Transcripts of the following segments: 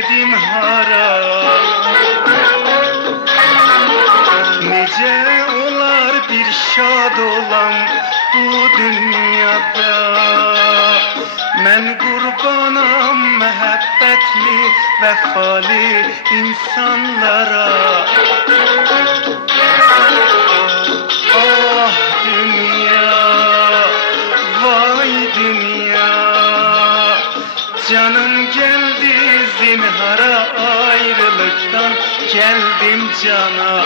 gedim hara. Nece olar bir şad olam bu dünyada. Men kurbanam mehabbetli, vefalı insanlara. Ah dünya, vay dünya, canım geldi zinhara, ayrılıktan geldim cana.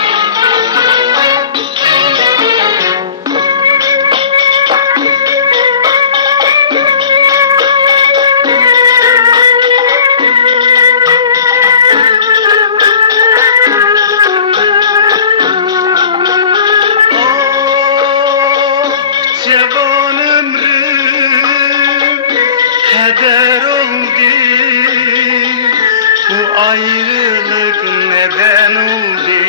Cevan ömrüm heder oldu, bu ayrılık neden oldu?